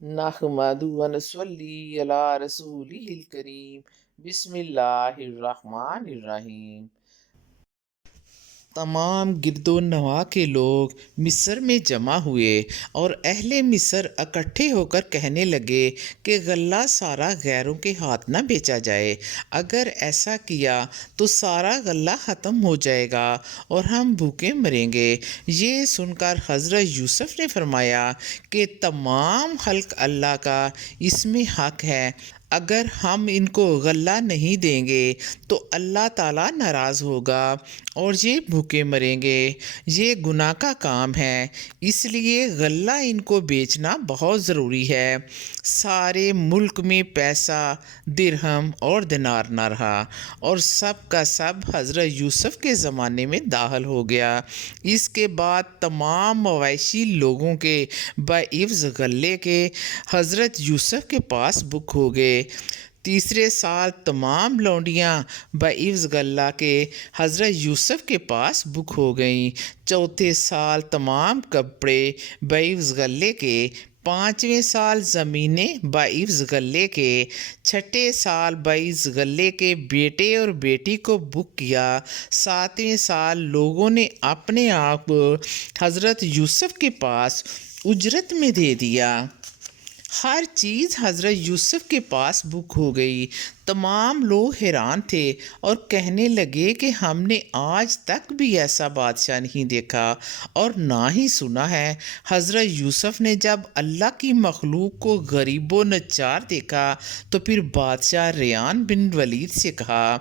نحمدہ و نصلی علی رسولہ الکریم، بسم اللہ الرحمن الرحیم۔ تمام گرد و نواح کے لوگ مصر میں جمع ہوئے اور اہل مصر اکٹھے ہو کر کہنے لگے کہ غلہ سارا غیروں کے ہاتھ نہ بیچا جائے۔ اگر ایسا کیا تو سارا غلہ ختم ہو جائے گا اور ہم بھوکے مریں گے۔ یہ سن کر حضرت یوسف نے فرمایا کہ تمام خلق اللہ کا اس میں حق ہے۔ اگر ہم ان کو غلہ نہیں دیں گے تو اللہ تعالیٰ ناراض ہوگا اور یہ بھوکے مریں گے۔ یہ گناہ کا کام ہے، اس لیے غلہ ان کو بیچنا بہت ضروری ہے۔ سارے ملک میں پیسہ، درہم اور دینار نہ رہا اور سب کا سب حضرت یوسف کے زمانے میں داخل ہو گیا۔ اس کے بعد تمام مویشی لوگوں کے بعوض غلے کے حضرت یوسف کے پاس بک ہو گئے۔ تیسرے سال تمام لونڈیاں بعوض غلہ کے حضرت یوسف کے پاس بک ہو گئیں۔ چوتھے سال تمام کپڑے بعوض غلے کے۔ پانچویں سال زمینیں بعوض غلے کے۔ چھٹے سال بعوض غلے کے بیٹے اور بیٹی کو بک کیا۔ ساتویں سال لوگوں نے اپنے آپ کو حضرت یوسف کے پاس اجرت میں دے دیا۔ ہر چیز حضرت یوسف کے پاس بک ہو گئی۔ تمام لوگ حیران تھے اور کہنے لگے کہ ہم نے آج تک بھی ایسا بادشاہ نہیں دیکھا اور نہ ہی سنا ہے۔ حضرت یوسف نے جب اللہ کی مخلوق کو غریب و نچار دیکھا تو پھر بادشاہ ریان بن ولید سے کہا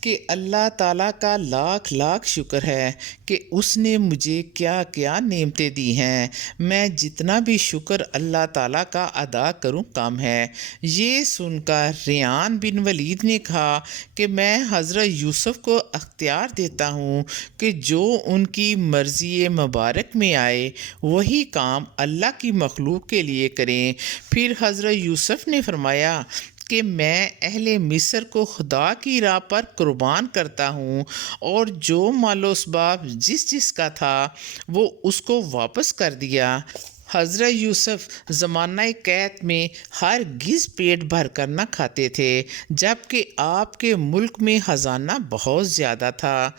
کہ اللہ تعالیٰ کا لاکھ لاکھ شکر ہے کہ اس نے مجھے کیا کیا نعمتیں دی ہیں۔ میں جتنا بھی شکر اللہ تعالیٰ کا ادا کروں کم ہے۔ یہ سن کر ریان بن ولید نے کہا کہ میں حضرت یوسف کو اختیار دیتا ہوں کہ جو ان کی مرضی مبارک میں آئے وہی کام اللہ کی مخلوق کے لیے کریں۔ پھر حضرت یوسف نے فرمایا کہ میں اہل مصر کو خدا کی راہ پر قربان کرتا ہوں اور جو مال و اسباب جس کا تھا وہ اس کو واپس کر دیا۔ حضرت یوسف زمانہ قید میں ہرگز پیٹ بھر کر نہ کھاتے تھے جبکہ آپ کے ملک میں خزانہ بہت زیادہ تھا۔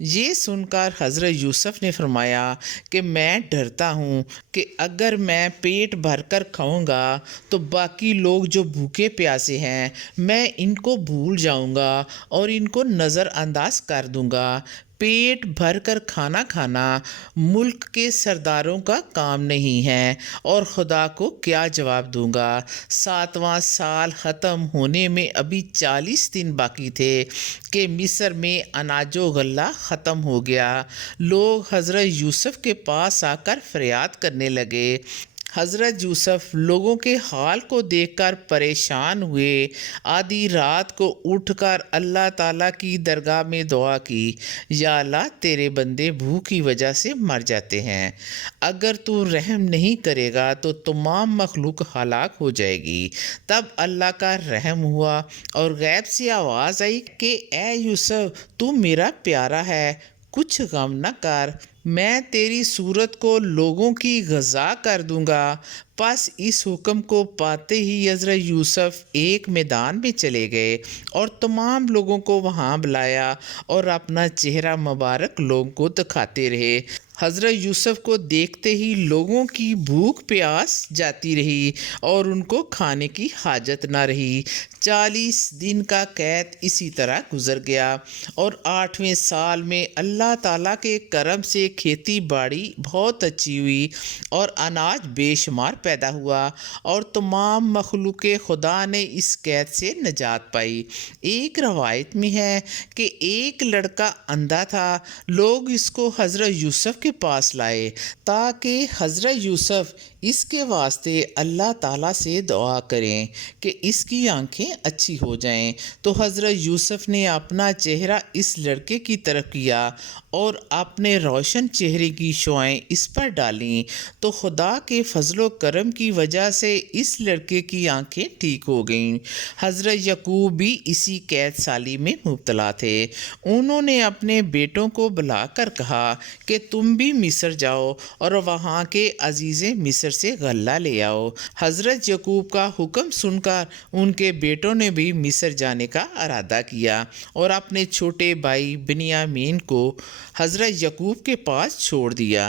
یہ سن کر حضرت یوسف نے فرمایا کہ میں ڈرتا ہوں کہ اگر میں پیٹ بھر کر کھاؤں گا تو باقی لوگ جو بھوکے پیاسے ہیں میں ان کو بھول جاؤں گا اور ان کو نظر انداز کر دوں گا۔ پیٹ بھر کر کھانا کھانا ملک کے سرداروں کا کام نہیں ہے اور خدا کو کیا جواب دوں گا۔ ساتواں سال ختم ہونے میں ابھی 40 دن باقی تھے کہ مصر میں اناج و غلہ ختم ہو گیا۔ لوگ حضرت یوسف کے پاس آ کر فریاد کرنے لگے۔ حضرت یوسف لوگوں کے حال کو دیکھ کر پریشان ہوئے۔ آدھی رات کو اٹھ کر اللہ تعالیٰ کی درگاہ میں دعا کی، یا اللہ تیرے بندے بھوک کی وجہ سے مر جاتے ہیں، اگر تو رحم نہیں کرے گا تو تمام مخلوق ہلاک ہو جائے گی۔ تب اللہ کا رحم ہوا اور غیب سے آواز آئی کہ اے یوسف تو میرا پیارا ہے، کچھ غم نہ کر، میں تیری صورت کو لوگوں کی غذا کر دوں گا۔ پس اس حکم کو پاتے ہی حضرت یوسف ایک میدان میں چلے گئے اور تمام لوگوں کو وہاں بلایا اور اپنا چہرہ مبارک لوگوں کو دکھاتے رہے۔ حضرت یوسف کو دیکھتے ہی لوگوں کی بھوک پیاس جاتی رہی اور ان کو کھانے کی حاجت نہ رہی۔ 40 دن کا قید اسی طرح گزر گیا اور 8ویں سال میں اللہ تعالیٰ کے کرم سے کھیتی باڑی بہت اچھی ہوئی اور اناج بے شمار پیدا ہوا اور تمام مخلوق خدا نے اس قید سے نجات پائی۔ ایک روایت میں ہے کہ ایک لڑکا اندھا تھا، لوگ اس کو حضرت یوسف کے پاس لائے تاکہ حضرت یوسف اس کے واسطے اللہ تعالیٰ سے دعا کریں کہ اس کی آنکھیں اچھی ہو جائیں۔ تو حضرت یوسف نے اپنا چہرہ اس لڑکے کی طرف کیا اور اپنے روشن چہرے کی شعائیں اس پر ڈالیں تو خدا کے فضل و کرم کی وجہ سے اس لڑکے کی آنکھیں ٹھیک ہو گئیں۔ حضرت یعقوب بھی اسی قید سالی میں مبتلا تھے۔ انہوں نے اپنے بیٹوں کو بلا کر کہا کہ تم بھی مصر جاؤ اور وہاں کے عزیز مصر مصر سے غلہ لے آؤ۔ حضرت یعقوب کا حکم سن کر ان کے بیٹوں نے بھی مصر جانے کا ارادہ کیا اور اپنے چھوٹے بھائی بنیامین کو حضرت یعقوب کے پاس چھوڑ دیا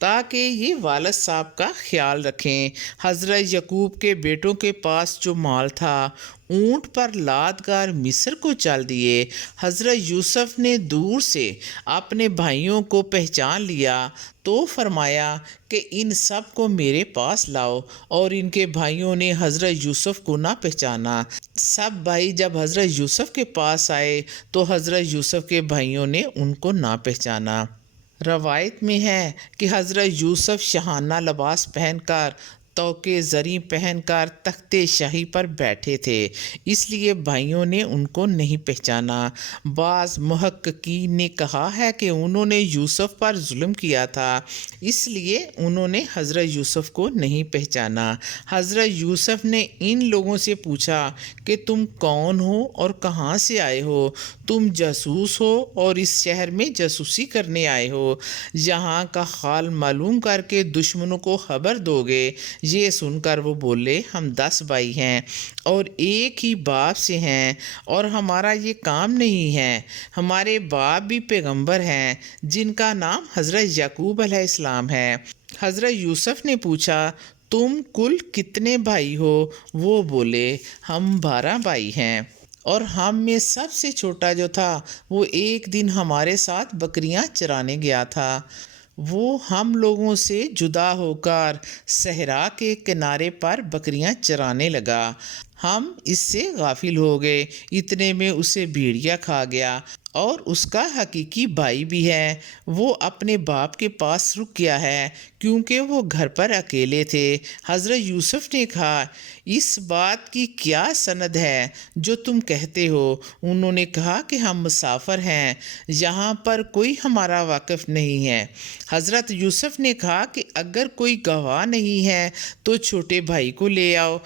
تاکہ یہ والد صاحب کا خیال رکھیں۔ حضرت یعقوب کے بیٹوں کے پاس جو مال تھا اونٹ پر لاد کر مصر کو چل دیے۔ حضرت یوسف نے دور سے اپنے بھائیوں کو پہچان لیا تو فرمایا کہ ان سب کو میرے پاس لاؤ، اور ان کے بھائیوں نے حضرت یوسف کو نہ پہچانا۔ سب بھائی جب حضرت یوسف کے پاس آئے تو حضرت یوسف کے بھائیوں نے ان کو نہ پہچانا۔ روایت میں ہے کہ حضرت یوسف شاہانہ لباس پہن کر توق زریں پہن کر تخت شاہی پر بیٹھے تھے، اس لیے بھائیوں نے ان کو نہیں پہچانا۔ بعض محققین نے کہا ہے کہ انہوں نے یوسف پر ظلم کیا تھا، اس لیے انہوں نے حضرت یوسف کو نہیں پہچانا۔ حضرت یوسف نے ان لوگوں سے پوچھا کہ تم کون ہو اور کہاں سے آئے ہو؟ تم جاسوس ہو اور اس شہر میں جاسوسی کرنے آئے ہو؟ یہاں کا حال معلوم کر کے دشمنوں کو خبر دو گے؟ یہ سن کر وہ بولے، ہم 10 بھائی ہیں اور ایک ہی باپ سے ہیں، اور ہمارا یہ کام نہیں ہے۔ ہمارے باپ بھی پیغمبر ہیں جن کا نام حضرت یعقوب علیہ السلام ہے۔ حضرت یوسف نے پوچھا، تم کل کتنے بھائی ہو؟ وہ بولے، ہم 12 بھائی ہیں، اور ہم میں سب سے چھوٹا جو تھا وہ ایک دن ہمارے ساتھ بکریاں چرانے گیا تھا۔ وہ ہم لوگوں سے جدا ہو کر صحرا کے کنارے پر بکریاں چرانے لگا۔ ہم اس سے غافل ہو گئے، اتنے میں اسے بھیڑیا کھا گیا، اور اس کا حقیقی بھائی بھی ہے۔ وہ اپنے باپ کے پاس رک گیا ہے کیونکہ وہ گھر پر اکیلے تھے۔ حضرت یوسف نے کہا، اس بات کی کیا سند ہے جو تم کہتے ہو؟ انہوں نے کہا کہ ہم مسافر ہیں، یہاں پر کوئی ہمارا واقف نہیں ہے۔ حضرت یوسف نے کہا کہ اگر کوئی گواہ نہیں ہے تو چھوٹے بھائی کو لے آؤ،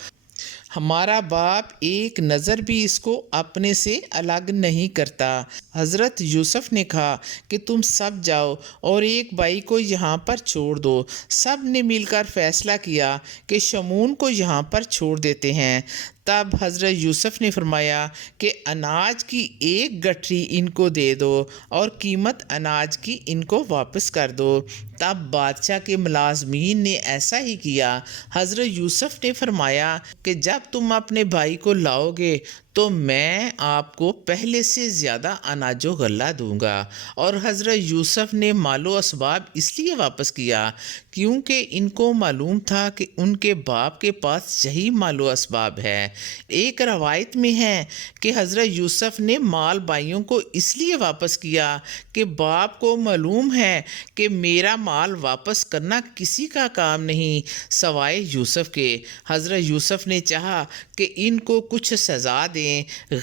ہمارا باپ ایک نظر بھی اس کو اپنے سے الگ نہیں کرتا۔ حضرت یوسف نے کہا کہ تم سب جاؤ اور ایک بھائی کو یہاں پر چھوڑ دو۔ سب نے مل کر فیصلہ کیا کہ شمعون کو یہاں پر چھوڑ دیتے ہیں۔ تب حضرت یوسف نے فرمایا کہ اناج کی 1 گٹھری ان کو دے دو اور قیمت اناج کی ان کو واپس کر دو۔ تب بادشاہ کے ملازمین نے ایسا ہی کیا۔ حضرت یوسف نے فرمایا کہ جب تم اپنے بھائی کو لاؤ گے تو میں آپ کو پہلے سے زیادہ اناج و غلہ دوں گا۔ اور حضرت یوسف نے مال و اسباب اس لیے واپس کیا کیونکہ ان کو معلوم تھا کہ ان کے باپ کے پاس یہی مال و اسباب ہے۔ ایک روایت میں ہے کہ حضرت یوسف نے مال بھائیوں کو اس لیے واپس کیا کہ باپ کو معلوم ہے کہ میرا مال واپس کرنا کسی کا کام نہیں سوائے یوسف کے۔ حضرت یوسف نے چاہا کہ ان کو کچھ سزا دیں۔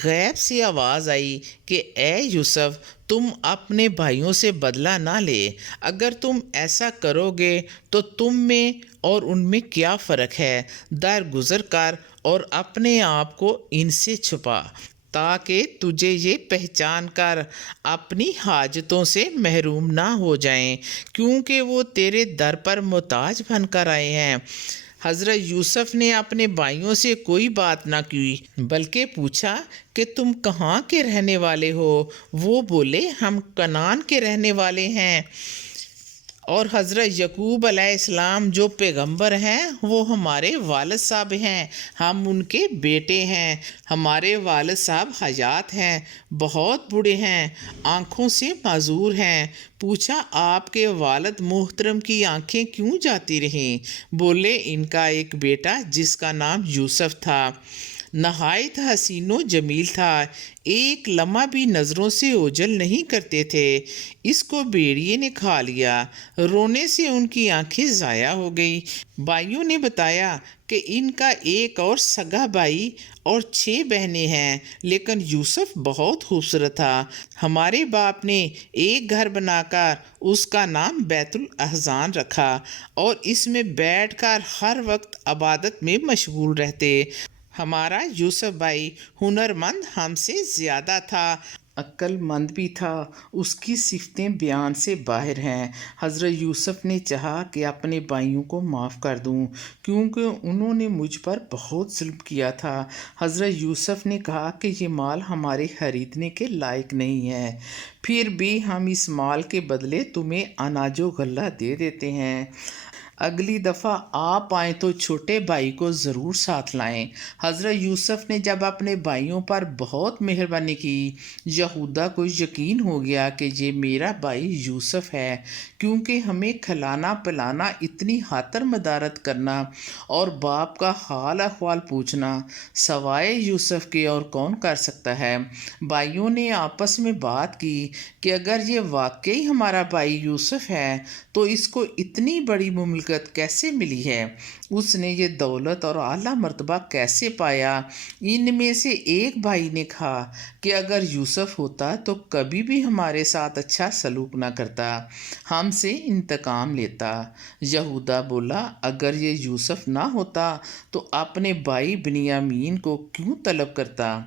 غیب سے آواز آئی کہ اے یوسف، تم اپنے بھائیوں سے بدلہ نہ لے، اگر تم ایسا کرو گے تو تم میں اور ان میں کیا فرق ہے؟ درگزر کر اور اپنے آپ کو ان سے چھپا تاکہ تجھے یہ پہچان کر اپنی حاجتوں سے محروم نہ ہو جائیں، کیونکہ وہ تیرے در پر محتاج بن کر آئے ہیں۔ حضرت یوسف نے اپنے بھائیوں سے کوئی بات نہ کی بلکہ پوچھا کہ تم کہاں کے رہنے والے ہو؟ وہ بولے، ہم کنعان کے رہنے والے ہیں، اور حضرت یعقوب علیہ السلام جو پیغمبر ہیں وہ ہمارے والد صاحب ہیں، ہم ان کے بیٹے ہیں۔ ہمارے والد صاحب حیات ہیں، بہت بوڑھے ہیں، آنکھوں سے معذور ہیں۔ پوچھا، آپ کے والد محترم کی آنکھیں کیوں جاتی رہیں؟ بولے، ان کا ایک بیٹا جس کا نام یوسف تھا نہایت حسین و جمیل تھا، ایک لمحہ بھی نظروں سے اوجھل نہیں کرتے تھے، اس کو بھیڑیے نے کھا لیا، رونے سے ان کی آنکھیں ضائع ہو گئی۔ بھائیوں نے بتایا کہ ان کا ایک اور سگا بھائی اور 6 بہنیں ہیں، لیکن یوسف بہت خوبصورت تھا۔ ہمارے باپ نے ایک گھر بنا کر اس کا نام بیت الاحزان رکھا اور اس میں بیٹھ کر ہر وقت عبادت میں مشغول رہتے۔ ہمارا یوسف بھائی ہنرمند ہم سے زیادہ تھا عقل مند بھی تھا، اس کی صفتیں بیان سے باہر ہیں۔ حضرت یوسف نے چاہا کہ اپنے بھائیوں کو معاف کر دوں کیونکہ انہوں نے مجھ پر بہت ظلم کیا تھا۔ حضرت یوسف نے کہا کہ یہ مال ہمارے خریدنے کے لائق نہیں ہے، پھر بھی ہم اس مال کے بدلے تمہیں اناج و غلہ دے دیتے ہیں۔ اگلی دفعہ آپ آئیں تو چھوٹے بھائی کو ضرور ساتھ لائیں۔ حضرت یوسف نے جب اپنے بھائیوں پر بہت مہربانی کی، یہودا کو یقین ہو گیا کہ یہ میرا بھائی یوسف ہے، کیونکہ ہمیں کھلانا پلانا، اتنی خاطر مدارت کرنا اور باپ کا حال احوال پوچھنا سوائے یوسف کے اور کون کر سکتا ہے۔ بھائیوں نے آپس میں بات کی کہ اگر یہ واقعی ہمارا بھائی یوسف ہے تو اس کو اتنی بڑی مملکت کیسے ملی ہے، اس نے یہ دولت اور اعلیٰ مرتبہ کیسے پایا۔ ان میں سے ایک بھائی نے کہا کہ اگر یوسف ہوتا تو کبھی بھی ہمارے ساتھ اچھا سلوک نہ کرتا، ہم سے انتقام لیتا۔ یہودا بولا، اگر یہ یوسف نہ ہوتا تو اپنے بھائی بنیامین کو کیوں طلب کرتا؟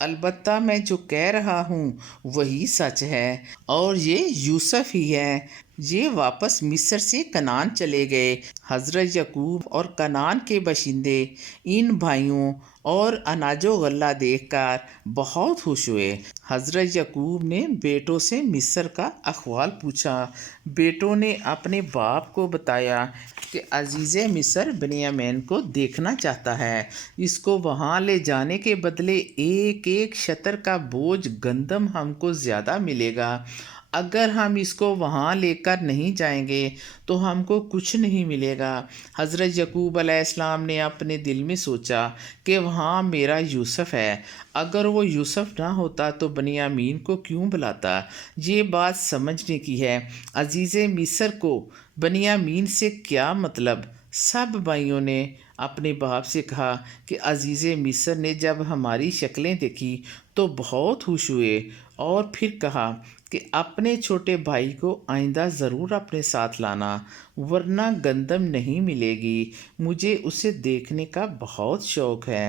البتہ میں جو کہہ رہا ہوں وہی سچ ہے، اور یہ یوسف ہی ہے۔ یہ واپس مصر سے کنعان چلے گئے۔ حضرت یعقوب اور کنعان کے باشندے ان بھائیوں اور اناج و غلہ دیکھ کر بہت خوش ہوئے۔ حضرت یعقوب نے بیٹوں سے مصر کا احوال پوچھا۔ بیٹوں نے اپنے باپ کو بتایا کہ عزیز مصر بنیامین کو دیکھنا چاہتا ہے، اس کو وہاں لے جانے کے بدلے ایک ایک شتر کا بوجھ گندم ہم کو زیادہ ملے گا۔ اگر ہم اس کو وہاں لے کر نہیں جائیں گے تو ہم کو کچھ نہیں ملے گا۔ حضرت یعقوب علیہ السلام نے اپنے دل میں سوچا کہ وہاں میرا یوسف ہے، اگر وہ یوسف نہ ہوتا تو بنیامین کو کیوں بلاتا؟ یہ بات سمجھنے کی ہے۔ عزیز مصر کو بنیامین سے کیا مطلب؟ سب بھائیوں نے اپنے باپ سے کہا کہ عزیز مصر نے جب ہماری شکلیں دیکھی تو بہت خوش ہوئے، اور پھر کہا کہ اپنے چھوٹے بھائی کو آئندہ ضرور اپنے ساتھ لانا، ورنہ گندم نہیں ملے گی، مجھے اسے دیکھنے کا بہت شوق ہے۔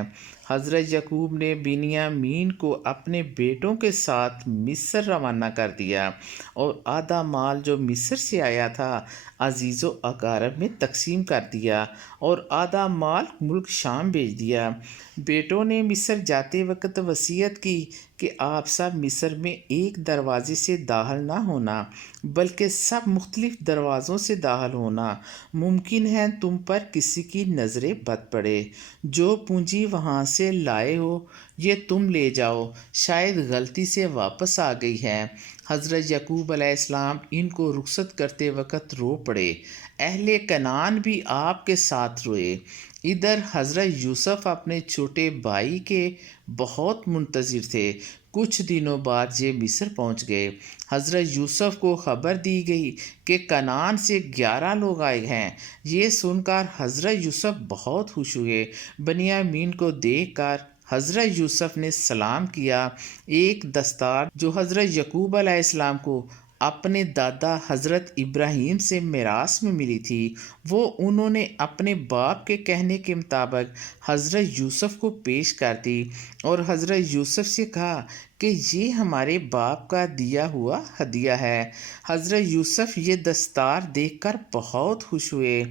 حضرت یعقوب نے بنیامین کو اپنے بیٹوں کے ساتھ مصر روانہ کر دیا، اور آدھا مال جو مصر سے آیا تھا عزیز و اقارب میں تقسیم کر دیا، اور آدھا مال ملک شام بھیج دیا۔ بیٹوں نے مصر جاتے وقت وصیت کی کہ آپ سب مصر میں ایک دروازے سے داخل نہ ہونا، بلکہ سب مختلف دروازوں سے داخل ہونا۔ ممکن ہے تم پر کسی کی نظر بد پڑے، جو پونجی وہاں سے لائے ہو یہ تم لے جاؤ، شاید غلطی سے واپس آ گئی ہے۔ حضرت یعقوب علیہ السلام ان کو رخصت کرتے وقت رو پڑے۔ اہل کنعان بھی آپ کے ساتھ روئے۔ ادھر حضرت یوسف اپنے چھوٹے بھائی کے بہت منتظر تھے۔ کچھ دنوں بعد یہ مصر پہنچ گئے۔ حضرت یوسف کو خبر دی گئی کہ کنعان سے 11 لوگ آئے ہیں۔ یہ سن کر حضرت یوسف بہت خوش ہوئے۔ بنیامین کو دیکھ کر حضرت یوسف نے سلام کیا۔ ایک دستار جو حضرت یعقوب علیہ السلام کو اپنے دادا حضرت ابراہیم سے میراث میں ملی تھی، وہ انہوں نے اپنے باپ کے کہنے کے مطابق حضرت یوسف کو پیش کر دی، اور حضرت یوسف سے کہا کہ یہ ہمارے باپ کا دیا ہوا ہدیہ ہے۔ حضرت یوسف یہ دستار دیکھ کر بہت خوش ہوئے،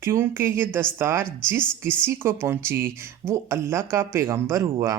کیونکہ یہ دستار جس کسی کو پہنچی وہ اللہ کا پیغمبر ہوا،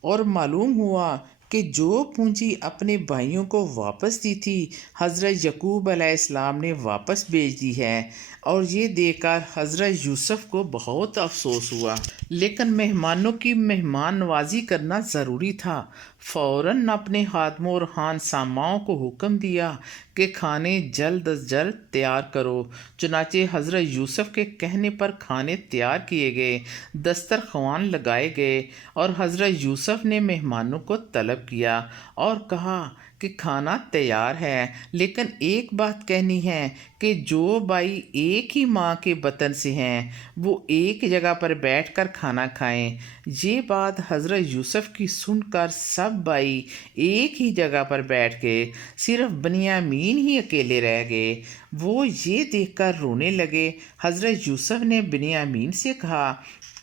اور معلوم ہوا کہ جو پونجی اپنے بھائیوں کو واپس دی تھی حضرت یعقوب علیہ السلام نے واپس بھیج دی ہے۔ اور یہ دیکھ کر حضرت یوسف کو بہت افسوس ہوا، لیکن مہمانوں کی مہمان نوازی کرنا ضروری تھا۔ فوراً اپنے خادموں اور خان ساماؤں کو حکم دیا کہ کھانے جلد از جلد تیار کرو۔ چنانچہ حضرت یوسف کے کہنے پر کھانے تیار کیے گئے، دسترخوان لگائے گئے، اور حضرت یوسف نے مہمانوں کو طلب کیا اور کہا کہ کھانا تیار ہے، لیکن ایک بات کہنی ہے کہ جو بھائی ایک ہی ماں کے بطن سے ہیں وہ ایک جگہ پر بیٹھ کر کھانا کھائیں۔ یہ بات حضرت یوسف کی سن کر سب بھائی ایک ہی جگہ پر بیٹھ گئے، صرف بنیامین ہی اکیلے رہ گئے۔ وہ یہ دیکھ کر رونے لگے۔ حضرت یوسف نے بنیامین سے کہا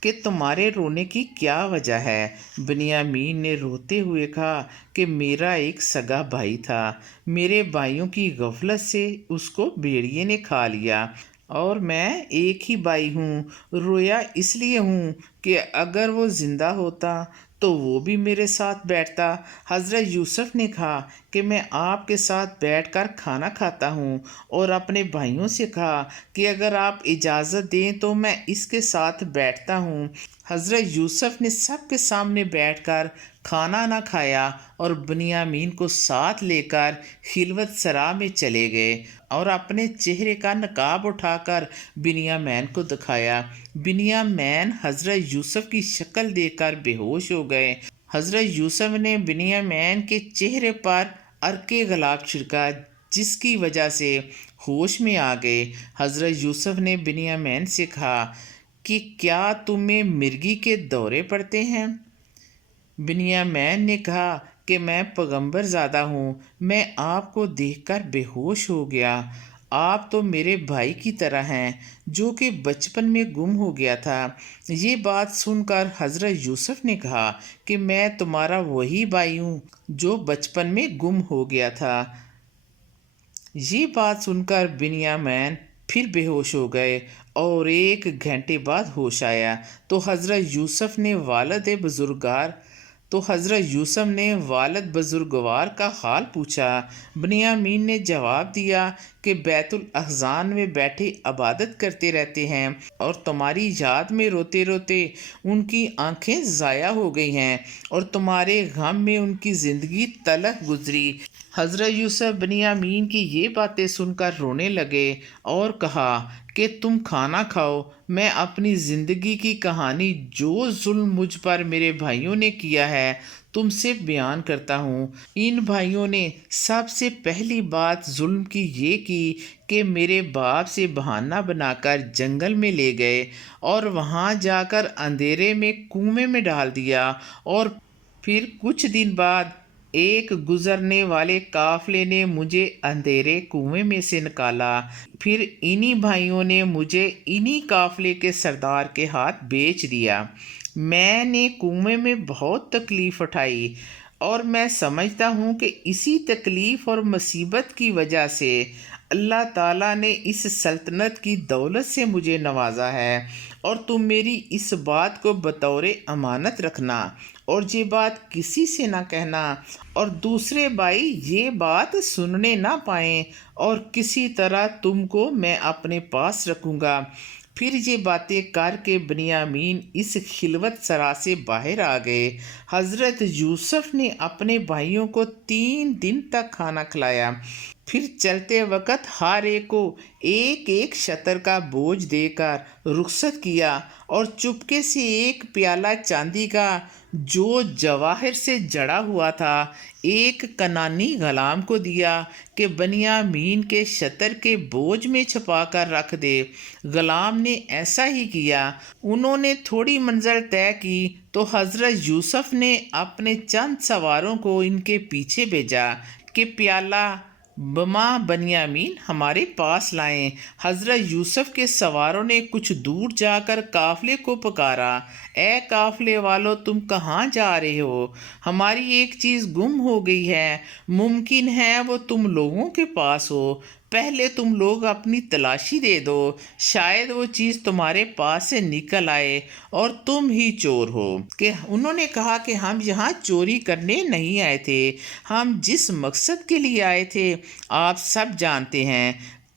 کہ تمہارے رونے کی کیا وجہ ہے؟ بنیامین نے روتے ہوئے کہا کہ میرا ایک سگا بھائی تھا، میرے بھائیوں کی غفلت سے اس کو بھیڑیے نے کھا لیا، اور میں ایک ہی بھائی ہوں۔ رویا اس لیے ہوں کہ اگر وہ زندہ ہوتا تو وہ بھی میرے ساتھ بیٹھتا۔ حضرت یوسف نے کہا کہ میں آپ کے ساتھ بیٹھ کر کھانا کھاتا ہوں، اور اپنے بھائیوں سے کہا کہ اگر آپ اجازت دیں تو میں اس کے ساتھ بیٹھتا ہوں۔ حضرت یوسف نے سب کے سامنے بیٹھ کر کھانا نہ کھایا اور بنیامین کو ساتھ لے کر خلوت سرا میں چلے گئے اور اپنے چہرے کا نقاب اٹھا کر بنیامین کو دکھایا۔ بنیامین حضرت یوسف کی شکل دیکھ کر بے ہوش ہو گئے۔ حضرت یوسف نے بنیامین کے چہرے پر عرق گلاب چھڑکا، جس کی وجہ سے ہوش میں آ گئے۔ حضرت یوسف نے بنیامین سے کہا کہ کیا تمہیں مرگی کے دورے پڑتے ہیں؟ بنیامین نے کہا کہ میں پیغمبر زادہ ہوں، میں آپ کو دیکھ کر بے ہوش ہو گیا۔ آپ تو میرے بھائی کی طرح ہیں جو کہ بچپن میں گم ہو گیا تھا۔ یہ بات سن کر حضرت یوسف نے کہا کہ میں تمہارا وہی بھائی ہوں جو بچپن میں گم ہو گیا تھا۔ یہ بات سن کر بنیامین پھر بے ہوش ہو گئے اور 1 گھنٹے بعد ہوش آیا تو حضرت یوسف نے والد بزرگوار کا حال پوچھا۔ بنیامین نے جواب دیا کہ بیت الاحزان میں بیٹھے عبادت کرتے رہتے ہیں اور تمہاری یاد میں روتے روتے ان کی آنکھیں ضائع ہو گئی ہیں اور تمہارے غم میں ان کی زندگی تلخ گزری۔ حضرت یوسف بنیامین کی یہ باتیں سن کر رونے لگے اور کہا کہ تم کھانا کھاؤ، میں اپنی زندگی کی کہانی جو ظلم مجھ پر میرے بھائیوں نے کیا ہے تم سے بیان کرتا ہوں۔ ان بھائیوں نے سب سے پہلی بات ظلم کی یہ کی کہ میرے باپ سے بہانہ بنا کر جنگل میں لے گئے اور وہاں جا کر اندھیرے میں کنویں میں ڈال دیا، اور پھر کچھ دن بعد ایک گزرنے والے قافلے نے مجھے اندھیرے کنویں میں سے نکالا۔ پھر انہی بھائیوں نے مجھے انہی قافلے کے سردار کے ہاتھ بیچ دیا۔ میں نے کنویں میں بہت تکلیف اٹھائی، اور میں سمجھتا ہوں کہ اسی تکلیف اور مصیبت کی وجہ سے اللہ تعالیٰ نے اس سلطنت کی دولت سے مجھے نوازا ہے، اور تم میری اس بات کو بطور امانت رکھنا اور یہ بات کسی سے نہ کہنا، اور دوسرے بھائی یہ بات سننے نہ پائیں، اور کسی طرح تم کو میں اپنے پاس رکھوں گا۔ پھر یہ باتیں کر کے بنیامین اس خلوت سرا سے باہر آ گئے۔ حضرت یوسف نے اپنے بھائیوں کو 3 دن تک کھانا کھلایا، پھر چلتے وقت ہر ایک کو 1 شتر کا بوجھ دے کر رخصت کیا، اور چپکے سے 1 پیالہ چاندی کا جو جواہر سے جڑا ہوا تھا ایک کنعانی غلام کو دیا کہ بنیامین کے شتر کے بوجھ میں چھپا کر رکھ دے۔ غلام نے ایسا ہی کیا۔ انہوں نے تھوڑی منزل طے کی تو حضرت یوسف نے اپنے چند سواروں کو ان کے پیچھے بھیجا کہ پیالہ بما بنیامین ہمارے پاس لائیں۔ حضرت یوسف کے سواروں نے کچھ دور جا کر قافلے کو پکارا، اے قافلے والو، تم کہاں جا رہے ہو؟ ہماری ایک چیز گم ہو گئی ہے، ممکن ہے وہ تم لوگوں کے پاس ہو، پہلے تم لوگ اپنی تلاشی دے دو، شاید وہ چیز تمہارے پاس سے نکل آئے اور تم ہی چور ہو۔ کہ انہوں نے کہا کہ ہم یہاں چوری کرنے نہیں آئے تھے، ہم جس مقصد کے لیے آئے تھے آپ سب جانتے ہیں۔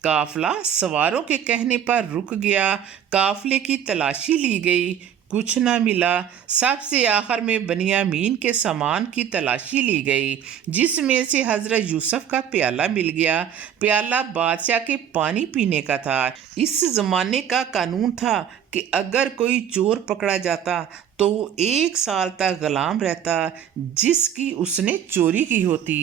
قافلہ سواروں کے کہنے پر رک گیا، قافلے کی تلاشی لی گئی، کچھ نہ ملا۔ سب سے آخر میں بنیامین کے سامان کی تلاشی لی گئی، جس میں سے حضرت یوسف کا پیالہ مل گیا۔ پیالہ بادشاہ کے پانی پینے کا تھا۔ اس زمانے کا قانون تھا کہ اگر کوئی چور پکڑا جاتا تو وہ 1 سال تک غلام رہتا جس کی اس نے چوری کی ہوتی۔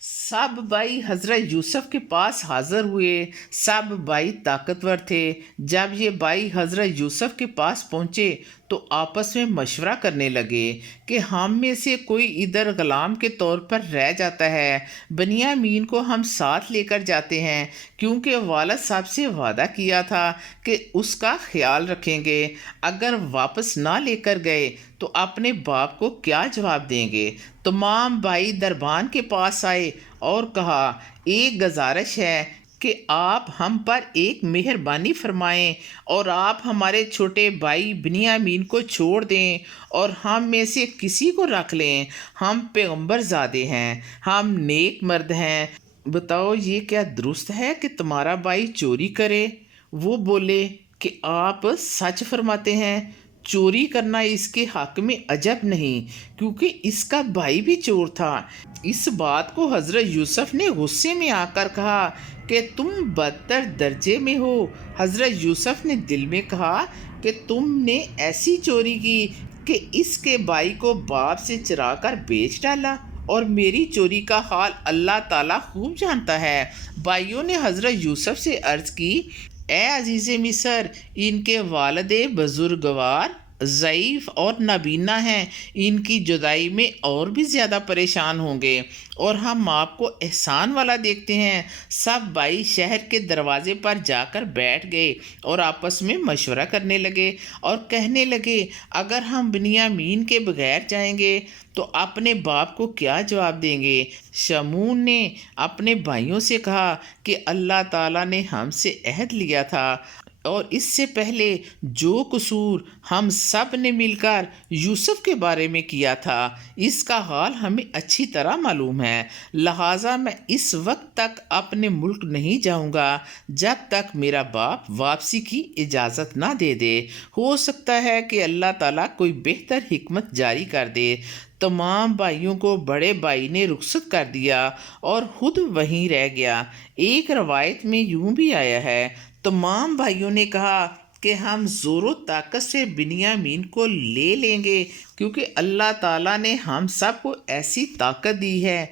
سب بھائی حضرت یوسف کے پاس حاضر ہوئے۔ سب بھائی طاقتور تھے۔ جب یہ بھائی حضرت یوسف کے پاس پہنچے تو آپس میں مشورہ کرنے لگے کہ ہم میں سے کوئی ادھر غلام کے طور پر رہ جاتا ہے، بنیامین کو ہم ساتھ لے کر جاتے ہیں، کیونکہ والد صاحب سے وعدہ کیا تھا کہ اس کا خیال رکھیں گے۔ اگر واپس نہ لے کر گئے تو اپنے باپ کو کیا جواب دیں گے؟ تمام بھائی دربان کے پاس آئے اور کہا، ایک گزارش ہے کہ آپ ہم پر ایک مہربانی فرمائیں اور آپ ہمارے چھوٹے بھائی بنیامین کو چھوڑ دیں اور ہم میں سے کسی کو رکھ لیں۔ ہم پیغمبر زادے ہیں، ہم نیک مرد ہیں، بتاؤ یہ کیا درست ہے کہ تمہارا بھائی چوری کرے؟ وہ بولے کہ آپ سچ فرماتے ہیں، چوری کرنا اس کے حق میں عجب نہیں، کیونکہ اس کا بھائی بھی چور تھا۔ اس بات کو حضرت یوسف نے غصے میں آ کر کہا کہ تم بدتر درجے میں ہو۔ حضرت یوسف نے دل میں کہا کہ تم نے ایسی چوری کی کہ اس کے بھائی کو باپ سے چرا کر بیچ ڈالا، اور میری چوری کا حال اللہ تعالیٰ خوب جانتا ہے۔ بھائیوں نے حضرت یوسف سے عرض کی، اے عزیز مصر، ان کے والد بزرگوار ضعیف اور نابینا ہیں، ان کی جدائی میں اور بھی زیادہ پریشان ہوں گے، اور ہم آپ کو احسان والا دیکھتے ہیں۔ سب بھائی شہر کے دروازے پر جا کر بیٹھ گئے اور آپس میں مشورہ کرنے لگے اور کہنے لگے، اگر ہم بنیامین کے بغیر جائیں گے تو اپنے باپ کو کیا جواب دیں گے؟ شمعون نے اپنے بھائیوں سے کہا کہ اللہ تعالیٰ نے ہم سے عہد لیا تھا، اور اس سے پہلے جو قصور ہم سب نے مل کر یوسف کے بارے میں کیا تھا، اس کا حال ہمیں اچھی طرح معلوم ہے، لہٰذا میں اس وقت تک اپنے ملک نہیں جاؤں گا جب تک میرا باپ واپسی کی اجازت نہ دے دے۔ ہو سکتا ہے کہ اللہ تعالیٰ کوئی بہتر حکمت جاری کر دے۔ تمام بھائیوں کو بڑے بھائی نے رخصت کر دیا اور خود وہیں رہ گیا۔ ایک روایت میں یوں بھی آیا ہے، تمام بھائیوں نے کہا کہ ہم زور و طاقت سے بنیامین کو لے لیں گے، کیونکہ اللہ تعالیٰ نے ہم سب کو ایسی طاقت دی ہے۔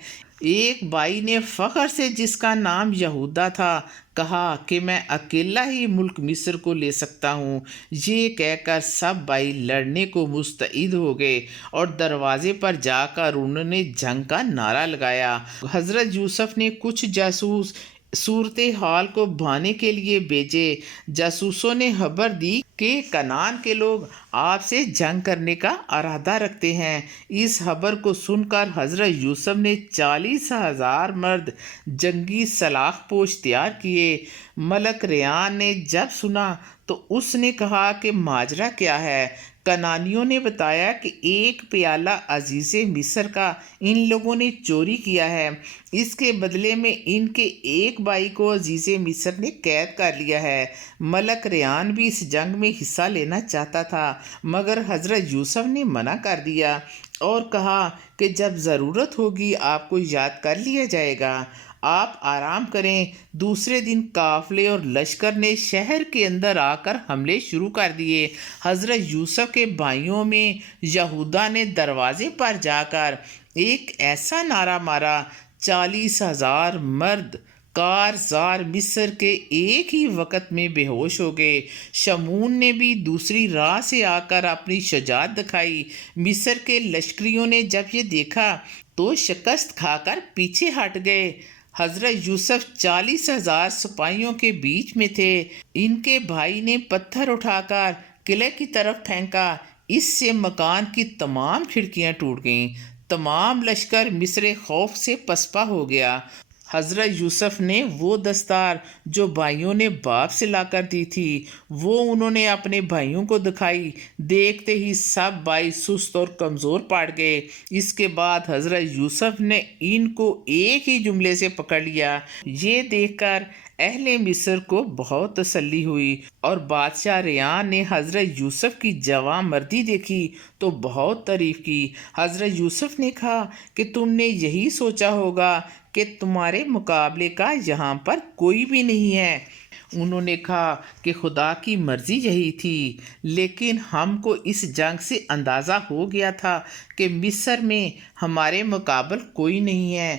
ایک بھائی نے فخر سے، جس کا نام یہودا تھا، کہا کہ میں اکیلا ہی ملک مصر کو لے سکتا ہوں۔ یہ کہہ کر سب بھائی لڑنے کو مستعد ہو گئے اور دروازے پر جا کر انہوں نے جنگ کا نعرہ لگایا۔ حضرت یوسف نے کچھ جاسوس صورتحال کو بھانے کے لیے بھیجے۔ جاسوسوں نے خبر دی کہ کنعان کے لوگ آپ سے جنگ کرنے کا ارادہ رکھتے ہیں۔ اس خبر کو سن کر حضرت یوسف نے 40,000 مرد جنگی سلاح پوش تیار کیے۔ ملک ریان نے جب سنا تو اس نے کہا کہ ماجرا کیا ہے؟ کنعانیوں نے بتایا کہ ایک پیالہ عزیز مصر کا ان لوگوں نے چوری کیا ہے، اس کے بدلے میں ان کے ایک بھائی کو عزیز مصر نے قید کر لیا ہے۔ ملک ریان بھی اس جنگ میں حصہ لینا چاہتا تھا، مگر حضرت یوسف نے منع کر دیا اور کہا کہ جب ضرورت ہوگی آپ کو یاد کر لیا جائے گا، آپ آرام کریں۔ دوسرے دن قافلے اور لشکر نے شہر کے اندر آ کر حملے شروع کر دیے۔ حضرت یوسف کے بھائیوں میں یہودا نے دروازے پر جا کر ایک ایسا نعرہ مارا، 40,000 مرد کارزار مصر کے ایک ہی وقت میں بے ہوش ہو گئے۔ شمعون نے بھی دوسری راہ سے آ کر اپنی شجاعت دکھائی۔ مصر کے لشکریوں نے جب یہ دیکھا تو شکست کھا کر پیچھے ہٹ گئے۔ حضرت یوسف 40,000 سپاہیوں کے بیچ میں تھے۔ ان کے بھائی نے پتھر اٹھا کر قلعے کی طرف پھینکا، اس سے مکان کی تمام کھڑکیاں ٹوٹ گئیں۔ تمام لشکر مصر خوف سے پسپا ہو گیا۔ حضرت یوسف نے وہ دستار جو بھائیوں نے باپ سے لا کر دی تھی، وہ انہوں نے اپنے بھائیوں کو دکھائی۔ دیکھتے ہی سب بھائی سست اور کمزور پڑ گئے۔ اس کے بعد حضرت یوسف نے ان کو ایک ہی جملے سے پکڑ لیا۔ یہ دیکھ کر اہل مصر کو بہت تسلی ہوئی، اور بادشاہ ریان نے حضرت یوسف کی جواں مردی دیکھی تو بہت تعریف کی۔ حضرت یوسف نے کہا کہ تم نے یہی سوچا ہوگا کہ تمہارے مقابلے کا یہاں پر کوئی بھی نہیں ہے۔ انہوں نے کہا کہ خدا کی مرضی یہی تھی، لیکن ہم کو اس جنگ سے اندازہ ہو گیا تھا کہ مصر میں ہمارے مقابل کوئی نہیں ہے۔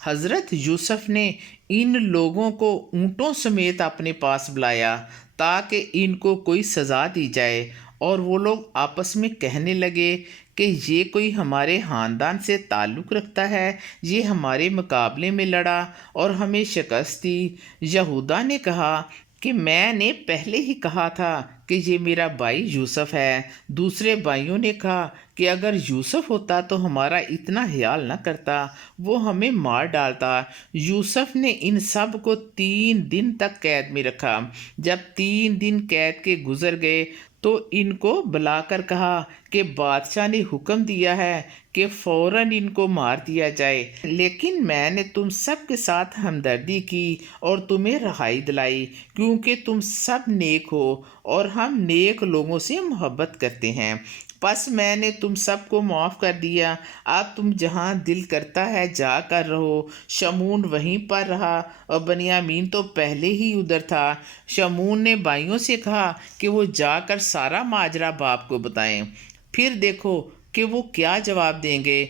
حضرت یوسف نے ان لوگوں کو اونٹوں سمیت اپنے پاس بلایا تاکہ ان کو کوئی سزا دی جائے، اور وہ لوگ آپس میں کہنے لگے کہ یہ کوئی ہمارے خاندان سے تعلق رکھتا ہے، یہ ہمارے مقابلے میں لڑا اور ہمیں شکست دی۔ یہودا نے کہا کہ میں نے پہلے ہی کہا تھا کہ یہ میرا بھائی یوسف ہے۔ دوسرے بھائیوں نے کہا کہ اگر یوسف ہوتا تو ہمارا اتنا خیال نہ کرتا، وہ ہمیں مار ڈالتا۔ یوسف نے ان سب کو 3 دن تک قید میں رکھا۔ جب 3 دن قید کے گزر گئے تو ان کو بلا کر کہا کہ بادشاہ نے حکم دیا ہے کہ فوراً ان کو مار دیا جائے، لیکن میں نے تم سب کے ساتھ ہمدردی کی اور تمہیں رہائی دلائی، کیونکہ تم سب نیک ہو اور ہم نیک لوگوں سے محبت کرتے ہیں۔ پس میں نے تم سب کو معاف کر دیا۔ اب تم جہاں دل کرتا ہے جا کر رہو۔ شمعون وہیں پر رہا اور بنیامین تو پہلے ہی ادھر تھا۔ شمعون نے بھائیوں سے کہا کہ وہ جا کر سارا ماجرا باپ کو بتائیں، پھر دیکھو کہ وہ کیا جواب دیں گے۔